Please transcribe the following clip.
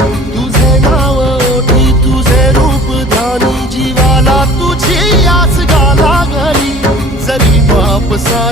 तुझे नाव ओठी तुझे रूप ध्यानी जीवाला तुझी आस गा लागली जरी बाप सा